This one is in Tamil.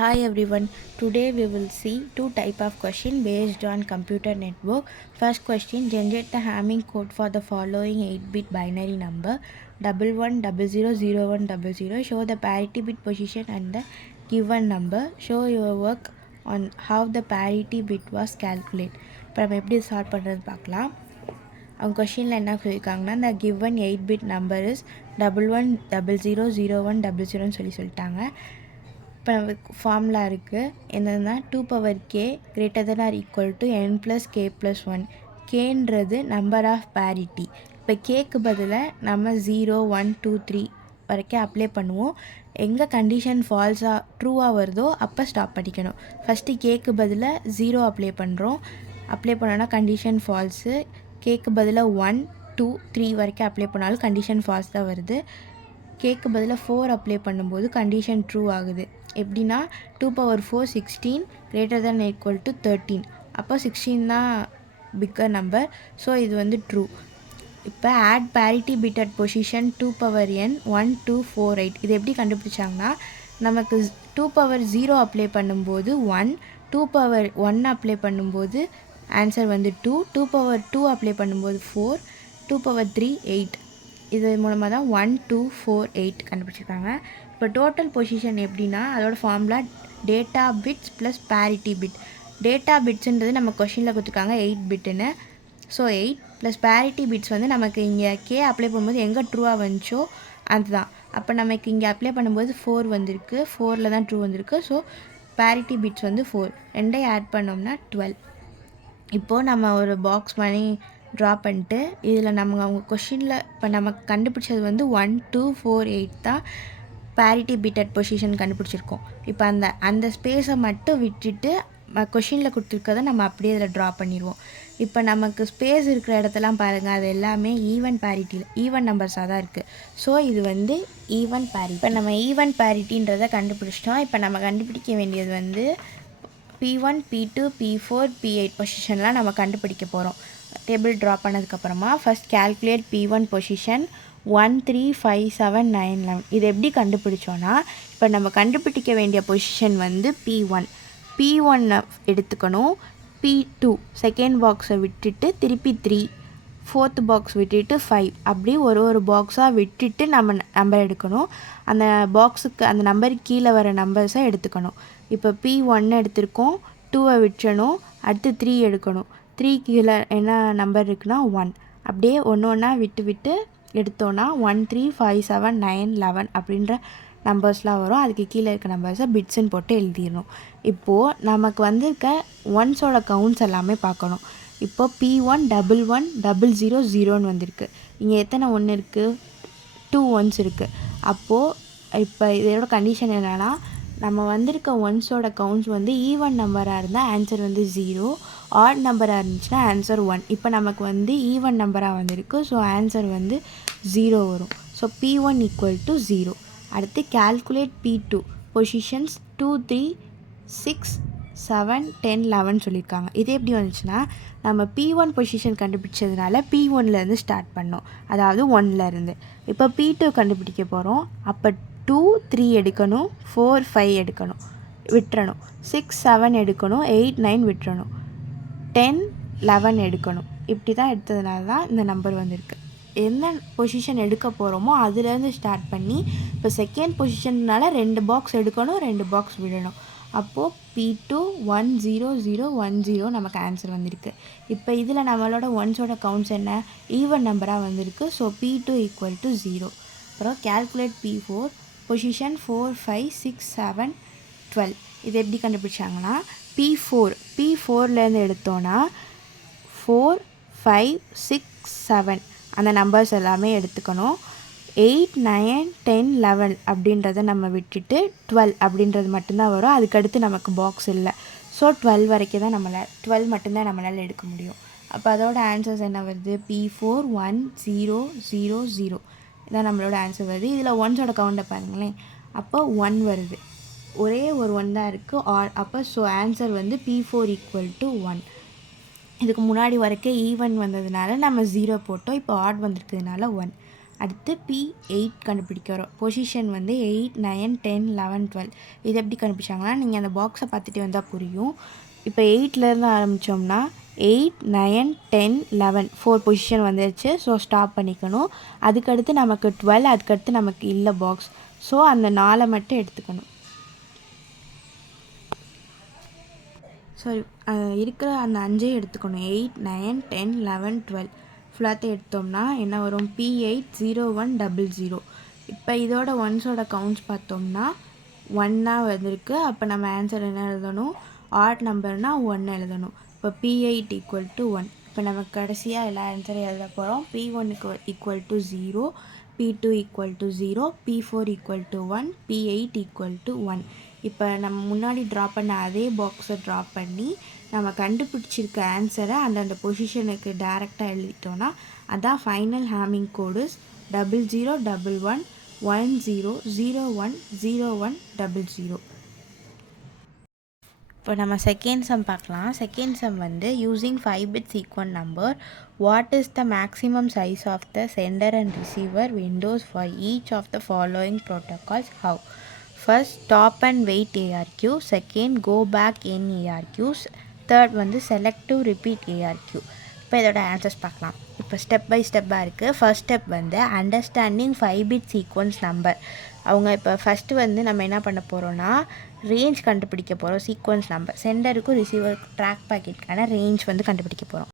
Hi everyone, today we will see two type of question based on computer network. First question, generate the Hamming code for the following 8-bit binary number 11000100. Show the parity bit position and the given number. Show your work on how the parity bit was calculated. இப்போ நம்ம எப்படி சால்வ் பண்ணுறது பார்க்கலாம். அவங்க கொஷினில் என்ன சொல்லியிருக்காங்கன்னா, the given 8-bit number is 11000100 சொல்லிட்டாங்க. இப்போ ஃபார்முலா இருக்குது என்னென்னா 2k > n+k+1. கேன்றது நம்பர் ஆஃப் பேரிட்டி. இப்போ கேக்கு பதிலாக நம்ம 0 1 2 3 வரைக்கும் அப்ளை பண்ணுவோம். எங்கே கண்டிஷன் ஃபால்ஸாக ட்ரூவாக வருதோ அப்போ ஸ்டாப் பண்ணிக்கணும். ஃபஸ்ட்டு கேக்கு பதிலாக 0 அப்ளை பண்ணுறோம். அப்ளை பண்ணோன்னா கண்டிஷன் ஃபால்ஸு. கேக்கு பதிலாக 1 2 3 வரைக்கும் அப்ளை பண்ணாலும் கண்டிஷன் ஃபால்ஸ் தான் வருது. கேக்கு பதிலாக 4 அப்ளை பண்ணும்போது கண்டிஷன் ட்ரூ ஆகுது. எப்படின்னா 2^4 16 > 13. அப்போ 16 தான் பிக்கர் நம்பர். ஸோ இது வந்து ட்ரூ. இப்போ add parity bit at position 2n 1 2 4 8. இது எப்படி கண்டுபிடிச்சாங்கன்னா, நமக்கு 2^0 அப்ளை பண்ணும்போது 1, 2^1 அப்ளை பண்ணும்போது ஆன்சர் வந்து 2, 2^2 அப்ளை பண்ணும்போது 4, 2^3 8. இது மூலமாக தான் 1 2 4 8 கண்டுபிடிச்சிருக்காங்க. இப்போ டோட்டல் பொசிஷன் எப்படின்னா, அதோட formula data bits plus parity bit. Data பிட்ஸுன்றது நம்ம கொஷினில் கொடுத்துருக்காங்க 8 பிட்டுன்னு. ஸோ 8 ப்ளஸ் பேரிட்டி பிட்ஸ் வந்து நமக்கு இங்கே கே அப்ளை பண்ணும்போது எங்கே ட்ரூவாக வந்துச்சோ அதுதான். அப்போ நமக்கு இங்கே அப்ளை பண்ணும்போது 4 வந்திருக்கு, 4ல் தான் ட்ரூ வந்திருக்கு. ஸோ பேரிட்டி பிட்ஸ் வந்து 4, ரெண்டையும் ஆட் பண்ணோம்னா 12. இப்போது நம்ம ஒரு பாக்ஸ் மாதிரி ட்ரா பண்ணிட்டு இதில் அவங்க கொஷினில் இப்போ நமக்கு கண்டுபிடிச்சது வந்து 1 2 4 8 தான் பேரிட்டி பிட் அட் பொசிஷன் கண்டுபிடிச்சிருக்கோம். இப்போ அந்த ஸ்பேஸை மட்டும் விட்டுட்டு கொஷினில் கொடுத்துருக்கதை நம்ம அப்படியே இதில் ட்ரா பண்ணிடுவோம். இப்போ நமக்கு ஸ்பேஸ் இருக்கிற இடத்தெல்லாம் பாருங்கள், அது எல்லாமே ஈவன் நம்பர்ஸாக தான் இருக்குது. ஸோ இது வந்து ஈவன் பேரிட்டி. இப்போ நம்ம ஈவன் பேரிட்டின்றதை கண்டுபிடிச்சிட்டோம். இப்போ நம்ம கண்டுபிடிக்க வேண்டியது வந்து P1 P2 P4 P8 பொசிஷன்லாம் நம்ம கண்டுபிடிக்க போகிறோம். டேபிள் ட்ரா பண்ணதுக்கப்புறமா ஃபஸ்ட் கேல்குலேட் P1 பொசிஷன் 1 3 5 7 9 11. இது எப்படி கண்டுபிடிச்சோன்னா, இப்போ நம்ம கண்டுபிடிக்க வேண்டிய பொசிஷன் வந்து P1 எடுத்துக்கணும். P2 செகண்ட் பாக்ஸை விட்டுட்டு திருப்பி 3, ஃபோர்த் பாக்ஸ் விட்டுட்டு 5, அப்படி ஒரு பாக்ஸாக விட்டுட்டு நம்ம நம்பர் எடுக்கணும். அந்த பாக்ஸுக்கு அந்த நம்பருக்கு கீழே வர நம்பர்ஸை எடுத்துக்கணும். இப்போ P1 எடுத்திருக்கோம், 2வை விட்டுறணும், அடுத்து 3 எடுக்கணும். 3 கீழே என்ன நம்பர் இருக்குன்னா 1. அப்படியே ஒன்றா விட்டு எடுத்தோன்னா 1 3 5 7 9 11 அப்படின்ற நம்பர்ஸ்லாம் வரும். அதுக்கு கீழே இருக்க நம்பர்ஸை பிட்ஸுன்னு போட்டு எழுதிடணும். இப்போது நமக்கு வந்திருக்க ஒன்ஸோட கவுண்ட்ஸ் எல்லாமே பார்க்கணும். இப்போ P1 11 00 0ன்னு வந்திருக்கு. இங்கே எத்தனை 1 இருக்குது? 2 1s இருக்குது. அப்போது இப்போ இதோட கண்டிஷன் என்னென்னா, நம்ம வந்திருக்க ஒன்ஸோட கவுண்ட்ஸ் வந்து ஈவன் நம்பராக இருந்தால் ஆன்சர் வந்து 0, ஆட் நம்பராக இருந்துச்சுன்னா ஆன்சர் 1. இப்போ நமக்கு வந்து ஈவன் நம்பராக வந்திருக்கு. ஸோ ஆன்சர் வந்து 0 வரும். So P1 = 0. அடுத்து கேல்குலேட் P2 பொசிஷன்ஸ் 2 3 6 7 10 11 சொல்லியிருக்காங்க. இது எப்படி வந்துச்சுன்னா, நம்ம P1 பொசிஷன் கண்டுபிடிச்சதுனால P1லேருந்து ஸ்டார்ட் பண்ணோம், அதாவது 1லேருந்து. இப்போ P2 கண்டுபிடிக்க போகிறோம். அப்போ 2 3 எடுக்கணும், 4 5 எடுக்கணும், விட்டுறணும். 6 7 எடுக்கணும், 8 9 விட்டுறணும், 10 11 எடுக்கணும். இப்படி தான் எடுத்ததுனால தான் இந்த நம்பர் வந்திருக்கு. என்ன பொசிஷன் எடுக்க போகிறோமோ அதுலேருந்து ஸ்டார்ட் பண்ணி இப்போ செகண்ட் பொசிஷன்னால 2 பாக்ஸ் எடுக்கணும், 2 பாக்ஸ் விடணும். அப்போது P2 1 0 0 1 0 நமக்கு ஆன்சர் வந்திருக்கு. இப்போ இதில் நம்மளோட ஒன்ஸோட கவுண்ட்ஸ் என்ன? ஈவன் நம்பராக வந்திருக்கு. So P2 = 0. அப்புறம் கேல்குலேட் P4 பொசிஷன் 4 5 6 7 12. இது எப்படி கண்டுபிடிச்சாங்கன்னா, P4லேருந்து எடுத்தோன்னா 4 5 6 7 அந்த நம்பர்ஸ் எல்லாமே எடுத்துக்கணும். 8 9 10 11 அப்படின்றத நம்ம விட்டுட்டு 12 அப்படின்றது மட்டும்தான் வரும். அதுக்கடுத்து நமக்கு பாக்ஸ் இல்லை. ஸோ 12 வரைக்கும் தான் 12 மட்டும்தான் நம்மளால் எடுக்க முடியும். அப்போ அதோட ஆன்சர்ஸ் என்ன வருது? P4 1 0 0 0 இதான் நம்மளோட ஆன்சர் வருது. இதில் ஒன்ஸோட கவுண்டை பாருங்களேன். அப்போ 1 வருது, ஒரே ஒரு 1 தான் இருக்குது. அப்போ ஸோ ஆன்சர் வந்து P4 = 1. இதுக்கு முன்னாடி வரைக்கும் ஈவன் வந்ததுனால நம்ம 0 போட்டோம். இப்போ ஆட் வந்திருக்கிறதுனால 1. அடுத்து P8 கண்டுபிடிக்கிறோம். பொசிஷன் வந்து 8, 9, 10, 11, 12. இது எப்படி கண்டுபிடிச்சாங்கன்னா நீங்கள் அந்த பாக்ஸை பார்த்துட்டு வந்தால் புரியும். இப்போ 8லேருந்து ஆரம்பித்தோம்னா 8, 9, 10, 11 4 பொசிஷன் வந்துருச்சு. ஸோ ஸ்டாப் பண்ணிக்கணும். அதுக்கடுத்து நமக்கு 12, அதுக்கடுத்து நமக்கு இல்லை பாக்ஸ். ஸோ அந்த 4 மட்டும் எடுத்துக்கணும். சாரி, இருக்கிற அந்த 5 எடுத்துக்கணும். 8, 9, 10, 11, 12 ஃபுல்லாத்தையும் எடுத்தோம்னா என்ன வரும்? P8 0100. இப்போ இதோட ஒன்ஸோட கவுண்ட்ஸ் பார்த்தோம்னா 1 வந்திருக்கு. அப்போ நம்ம ஆன்சர் என்ன எழுதணும்? ஆட் நம்பர்னால் 1 எழுதணும். இப்போ P8 = 1. இப்போ நமக்கு கடைசியாக எல்லா ஆன்சரையும் எழுத போகிறோம். P1 = 0, P2 = 0, P4 = 1, P8 = 1. இப்போ நம்ம முன்னாடி ட்ரா பண்ண அதே பாக்ஸை ட்ரா பண்ணி நம்ம கண்டுபிடிச்சிருக்க ஆன்சரை அந்தந்த பொசிஷனுக்கு டைரெக்டாக எழுதிட்டோன்னா அதான் ஃபைனல் ஹேமிங் கோடஸ் 001110010100. இப்போ நம்ம செகண்ட் சம் பார்க்கலாம். செகண்ட் சம் வந்து using 5-bit sequence number, what is the maximum size of the sender and receiver windows for each of the following protocols? How? First stop and wait ARQ, second go back in ARQs, third வந்து செலக்டிவ் ரிப்பீட் ARQ. இப்போ இதோட ஆன்சர்ஸ் பார்க்கலாம். இப்போ ஸ்டெப் பை ஸ்டெப்பாக இருக்குது. ஃபர்ஸ்ட் ஸ்டெப் வந்து அண்டர்ஸ்டாண்டிங் 5-bit சீக்வென்ஸ் நம்பர். அவங்க இப்போ ஃபஸ்ட்டு வந்து நம்ம என்ன பண்ண போகிறோன்னா ரேஞ்ச் கண்டுபிடிக்க போகிறோம். சீக்வென்ஸ் நம்பர் சென்டருக்கும் ரிசீவருக்கும் ட்ராக் பாக்கெட்டுக்கான ரேஞ்ச் வந்து கண்டுபிடிக்க போகிறோம்.